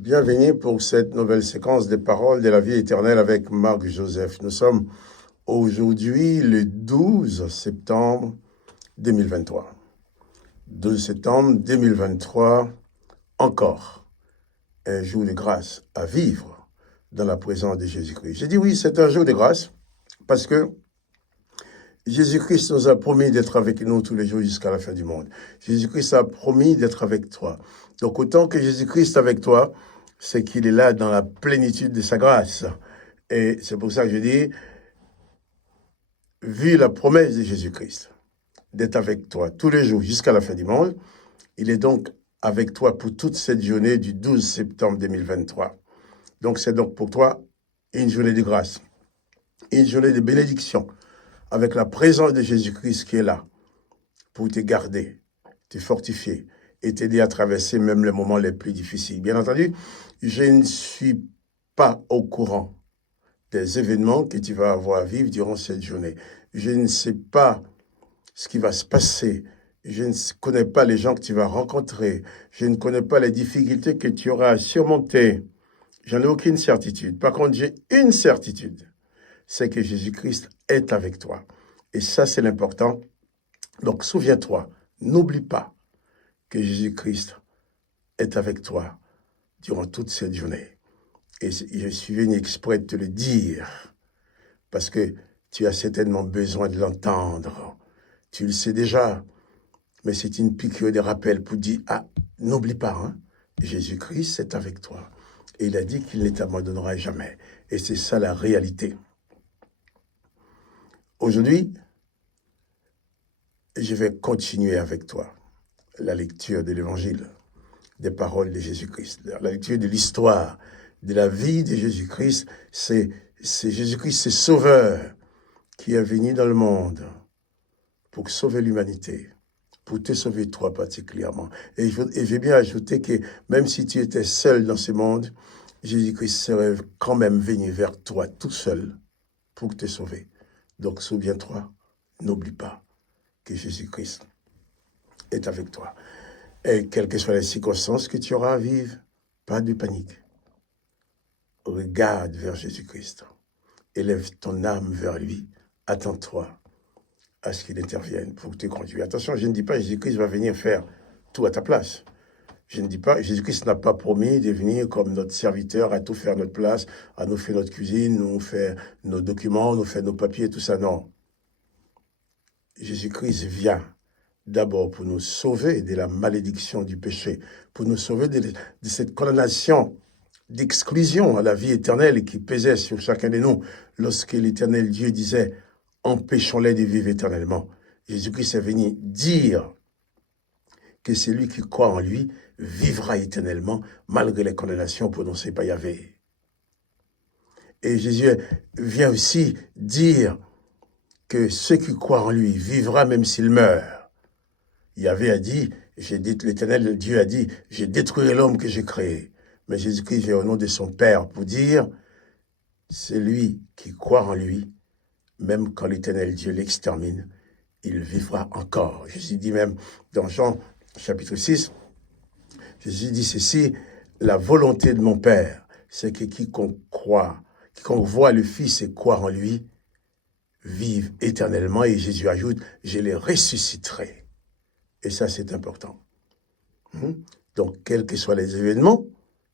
Bienvenue pour cette nouvelle séquence des paroles de la vie éternelle avec Marc Joseph. Nous sommes aujourd'hui le 12 septembre 2023. 12 septembre 2023, encore un jour de grâce à vivre dans la présence de Jésus-Christ. J'ai dit oui, c'est un jour de grâce parce que Jésus-Christ nous a promis d'être avec nous tous les jours jusqu'à la fin du monde. Jésus-Christ a promis d'être avec toi. Donc autant que Jésus-Christ est avec toi, c'est qu'il est là dans la plénitude de sa grâce. Et c'est pour ça que je dis, vu la promesse de Jésus-Christ d'être avec toi tous les jours jusqu'à la fin du monde, il est donc avec toi pour toute cette journée du 12 septembre 2023. Donc c'est donc pour toi une journée de grâce, une journée de bénédiction, avec la présence de Jésus-Christ qui est là pour te garder, te fortifier et t'aider à traverser même les moments les plus difficiles. Bien entendu, je ne suis pas au courant des événements que tu vas avoir à vivre durant cette journée. Je ne sais pas ce qui va se passer. Je ne connais pas les gens que tu vas rencontrer. Je ne connais pas les difficultés que tu auras à surmonter. J'en ai aucune certitude. Par contre, j'ai une certitude. C'est que Jésus-Christ est avec toi. Et ça, c'est l'important. Donc, souviens-toi, n'oublie pas que Jésus-Christ est avec toi durant toute cette journée. Et je suis venu exprès de te le dire, parce que tu as certainement besoin de l'entendre. Tu le sais déjà, mais c'est une piqûre de rappel pour dire, ah, n'oublie pas, hein, Jésus-Christ est avec toi. Et il a dit qu'il ne t'abandonnera jamais. Et c'est ça la réalité. Aujourd'hui, je vais continuer avec toi la lecture de l'Évangile, des paroles de Jésus-Christ, la lecture de l'histoire, de la vie de Jésus-Christ. C'est Jésus-Christ, c'est Sauveur, qui est venu dans le monde pour sauver l'humanité, pour te sauver toi particulièrement. Et j'ai bien ajouté que même si tu étais seul dans ce monde, Jésus-Christ serait quand même venu vers toi tout seul pour te sauver. Donc souviens-toi, n'oublie pas que Jésus-Christ est avec toi. Et quelles que soient les circonstances que tu auras à vivre, pas de panique. Regarde vers Jésus-Christ. Élève ton âme vers lui. Attends-toi à ce qu'il intervienne pour te conduire. Attention, je ne dis pas que Jésus-Christ va venir faire tout à ta place. Je ne dis pas, Jésus-Christ n'a pas promis de venir comme notre serviteur à tout faire notre place, à nous faire notre cuisine, nous faire nos documents, nous faire nos papiers, tout ça, non. Jésus-Christ vient d'abord pour nous sauver de la malédiction du péché, pour nous sauver de cette condamnation d'exclusion à la vie éternelle qui pesait sur chacun de nous lorsque l'éternel Dieu disait « empêchons-les de vivre éternellement ». Jésus-Christ est venu dire que celui qui croit en lui vivra éternellement malgré les condamnations prononcées par Yahvé. Et Jésus vient aussi dire que ceux qui croient en lui vivra même s'il meurt. Yahvé a dit, l'éternel Dieu a dit, j'ai détruit l'homme que j'ai créé. Mais Jésus-Christ vient au nom de son Père pour dire, celui qui croit en lui, même quand l'éternel Dieu l'extermine, il vivra encore. Jésus dit même dans Jean chapitre 6, Jésus dit ceci, la volonté de mon Père, c'est que quiconque voit le Fils et croit en lui, vive éternellement. Et Jésus ajoute, je les ressusciterai. Et ça, c'est important. Donc, quels que soient les événements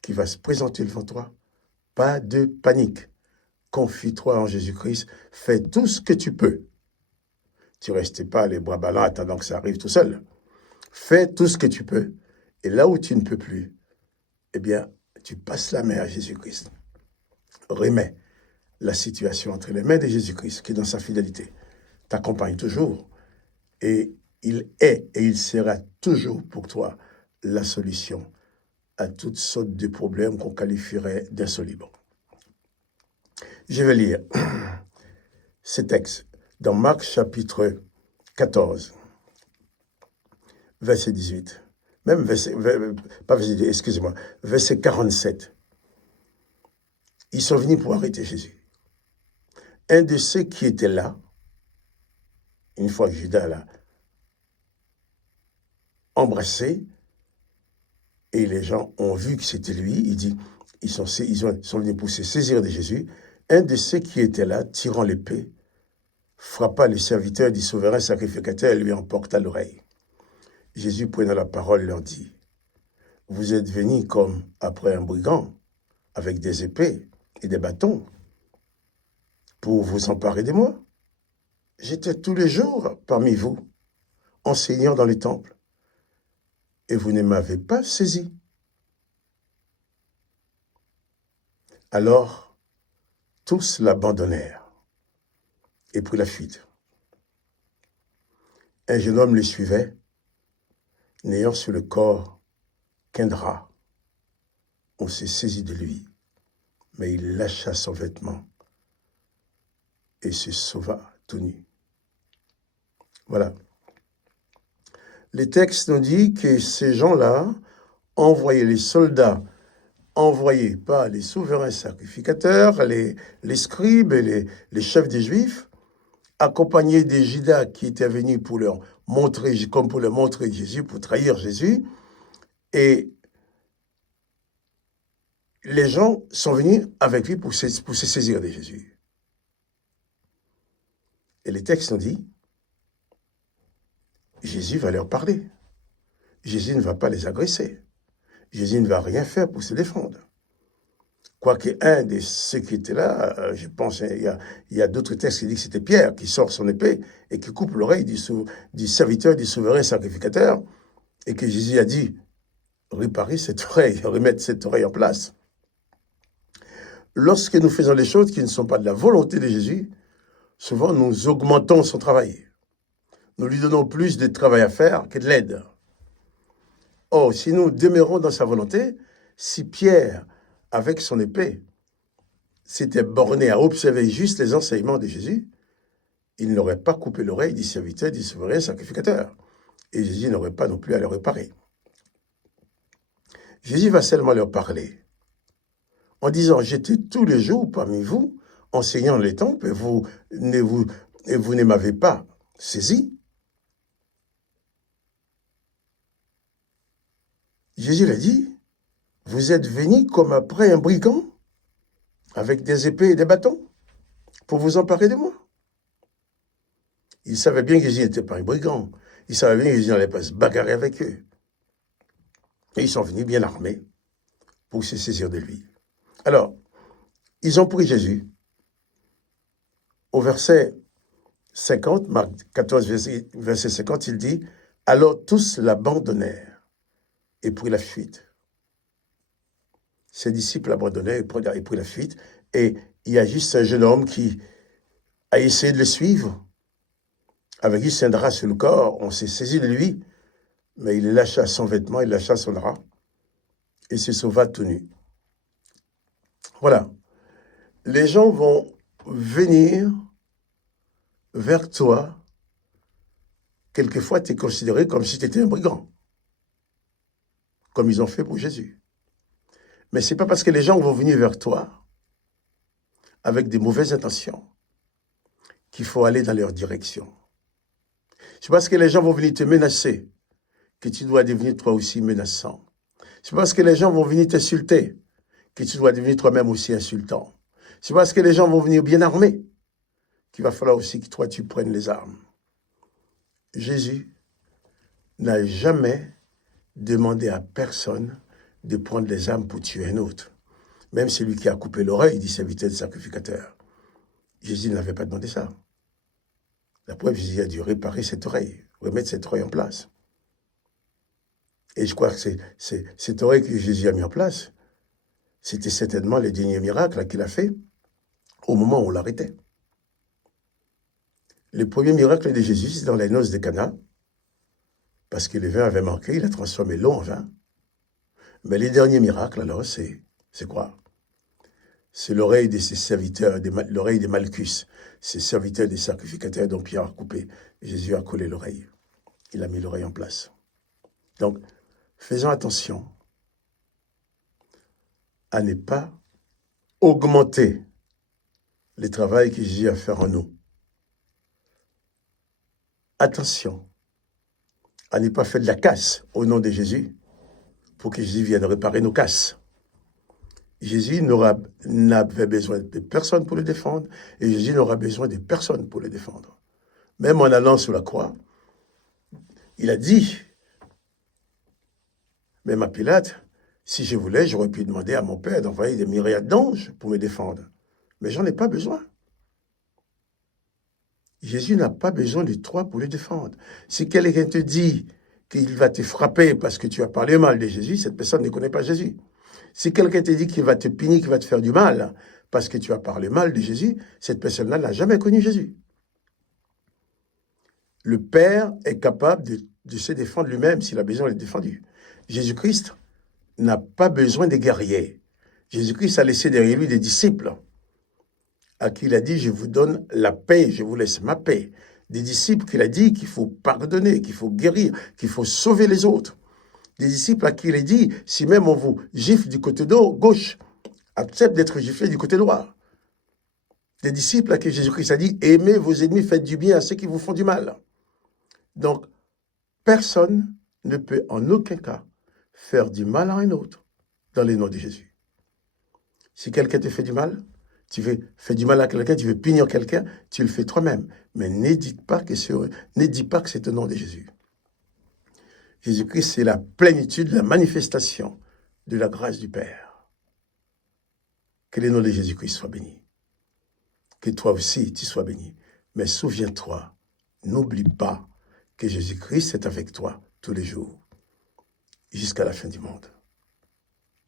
qui vont se présenter devant toi, pas de panique. Confie-toi en Jésus-Christ, fais tout ce que tu peux. Tu ne restes pas les bras ballants attendant que ça arrive tout seul. Fais tout ce que tu peux. Et là où tu ne peux plus, eh bien, tu passes la main à Jésus-Christ. Remets la situation entre les mains de Jésus-Christ, qui dans sa fidélité t'accompagne toujours. Et il est et il sera toujours pour toi la solution à toutes sortes de problèmes qu'on qualifierait d'insolubles. Je vais lire ce texte dans Marc chapitre 14, verset 18. Même verset 47. Ils sont venus pour arrêter Jésus. Un de ceux qui étaient là, une fois que Judas l'a embrassé, Et les gens ont vu que c'était lui. Il dit, ils sont venus pour se saisir de Jésus. Un de ceux qui étaient là, tirant l'épée, frappa le serviteur du souverain sacrificateur et lui emporta l'oreille. Jésus, prenant la parole, leur dit, « Vous êtes venus comme après un brigand, avec des épées et des bâtons, pour vous emparer de moi. J'étais tous les jours parmi vous, enseignant dans les temples, et vous ne m'avez pas saisi. » Alors, tous l'abandonnèrent et prirent la fuite. Un jeune homme le suivait, n'ayant sur le corps qu'un drap. On s'est saisi de lui, mais il lâcha son vêtement et se sauva tout nu. Voilà. Les textes nous disent que ces gens-là envoyaient les soldats, envoyés par les souverains sacrificateurs, les scribes et les chefs des Juifs, accompagnés des Judas qui étaient venus pour leur montrer, comme pour leur montrer Jésus, pour trahir Jésus. Et les gens sont venus avec lui pour se saisir de Jésus. Et les textes nous disent, Jésus va leur parler. Jésus ne va pas les agresser. Jésus ne va rien faire pour se défendre. Quoique un de ceux qui étaient là, je pense, il y a d'autres textes qui disent que c'était Pierre qui sort son épée et qui coupe l'oreille du serviteur du souverain sacrificateur, et que Jésus a dit, réparer cette oreille, remettre cette oreille en place. Lorsque nous faisons les choses qui ne sont pas de la volonté de Jésus, souvent nous augmentons son travail. Nous lui donnons plus de travail à faire que de l'aide. Or, si nous demeurons dans sa volonté, si Pierre, avec son épée, s'était borné à observer juste les enseignements de Jésus, il n'aurait pas coupé l'oreille du serviteur du souverain sacrificateur. Et Jésus n'aurait pas non plus à le réparer. Jésus va seulement leur parler en disant, j'étais tous les jours parmi vous, enseignant les temples, et vous ne m'avez pas saisi. Jésus l'a dit, vous êtes venus comme après un brigand, avec des épées et des bâtons, pour vous emparer de moi. Il savait bien que Jésus n'était pas un brigand. Il savait bien que Jésus n'allait pas se bagarrer avec eux. Et ils sont venus bien armés pour se saisir de lui. Alors, ils ont pris Jésus. Au verset 50, Marc 14, verset 50, il dit, « Alors tous l'abandonnèrent et prirent la fuite. » Ses disciples l'abandonnaient et prirent la fuite. Et il y a juste un jeune homme qui a essayé de le suivre. Avec juste un drap sur le corps, on s'est saisi de lui, mais il lâcha son vêtement, il lâcha son drap et se sauva tout nu. Voilà. Les gens vont venir vers toi. Quelquefois, tu es considéré comme si tu étais un brigand, comme ils ont fait pour Jésus. Mais ce n'est pas parce que les gens vont venir vers toi avec des mauvaises intentions qu'il faut aller dans leur direction. C'est parce que les gens vont venir te menacer que tu dois devenir toi aussi menaçant. C'est parce que les gens vont venir t'insulter que tu dois devenir toi-même aussi insultant. C'est parce que les gens vont venir bien armés qu'il va falloir aussi que toi, tu prennes les armes. Jésus n'a jamais demandé à personne de prendre les armes pour tuer un autre. Même celui qui a coupé l'oreille du serviteur du sacrificateur. Jésus n'avait pas demandé ça. La preuve, Jésus a dû réparer cette oreille, remettre cette oreille en place. Et je crois que c'est cette oreille que Jésus a mis en place, c'était certainement le dernier miracle qu'il a fait au moment où on l'arrêtait. Le premier miracle de Jésus, c'est dans les noces de Cana, parce que le vin avait manqué, il a transformé l'eau en vin. Mais le dernier miracle, alors, c'est quoi? C'est l'oreille de ses serviteurs, l'oreille de Malchus, ses serviteurs des sacrificateurs dont Pierre a coupé. Jésus a collé l'oreille. Il a mis l'oreille en place. Donc, faisons attention à ne pas augmenter le travail que Jésus a fait en nous. Attention à ne pas faire de la casse au nom de Jésus pour que Jésus vienne réparer nos casses. Jésus n'avait besoin de personne pour le défendre, et Jésus n'aura besoin de personne pour le défendre. Même en allant sur la croix, il a dit, même à Pilate, si je voulais, j'aurais pu demander à mon Père d'envoyer des myriades d'anges pour me défendre. Mais j'en ai pas besoin. Jésus n'a pas besoin de toi pour le défendre. Si quelqu'un te dit qu'il va te frapper parce que tu as parlé mal de Jésus, cette personne ne connaît pas Jésus. Si quelqu'un te dit qu'il va te punir, qu'il va te faire du mal parce que tu as parlé mal de Jésus, cette personne-là n'a jamais connu Jésus. Le Père est capable de se défendre lui-même s'il a besoin d'être défendu. Jésus-Christ n'a pas besoin des guerriers. Jésus-Christ a laissé derrière lui des disciples à qui il a dit « Je vous donne la paix, je vous laisse ma paix ». Des disciples qu'il a dit qu'il faut pardonner, qu'il faut guérir, qu'il faut sauver les autres. Des disciples à qui il a dit « Si même on vous gifle du côté gauche, accepte d'être giflé du côté droit ». Des disciples à qui Jésus-Christ a dit « Aimez vos ennemis, faites du bien à ceux qui vous font du mal ». Donc, personne ne peut en aucun cas faire du mal à un autre dans le nom de Jésus. Si quelqu'un te fait du mal, tu veux faire du mal à quelqu'un, tu veux punir quelqu'un, tu le fais toi-même. Mais ne dis pas que c'est au nom de Jésus. Jésus-Christ, c'est la plénitude, la manifestation de la grâce du Père. Que le nom de Jésus-Christ soit béni. Que toi aussi, tu sois béni. Mais souviens-toi, n'oublie pas que Jésus-Christ est avec toi tous les jours, jusqu'à la fin du monde.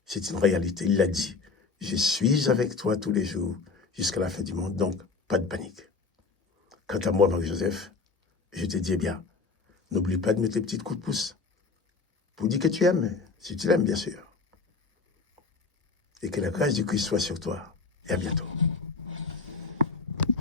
C'est une réalité, il l'a dit. Je suis avec toi tous les jours, jusqu'à la fin du monde, donc pas de panique. Quant à moi, Marie-Joseph, je te dis, eh bien, n'oublie pas de mettre les petits coups de pouce pour dire que tu aimes, si tu l'aimes, bien sûr. Et que la grâce du Christ soit sur toi. Et à bientôt.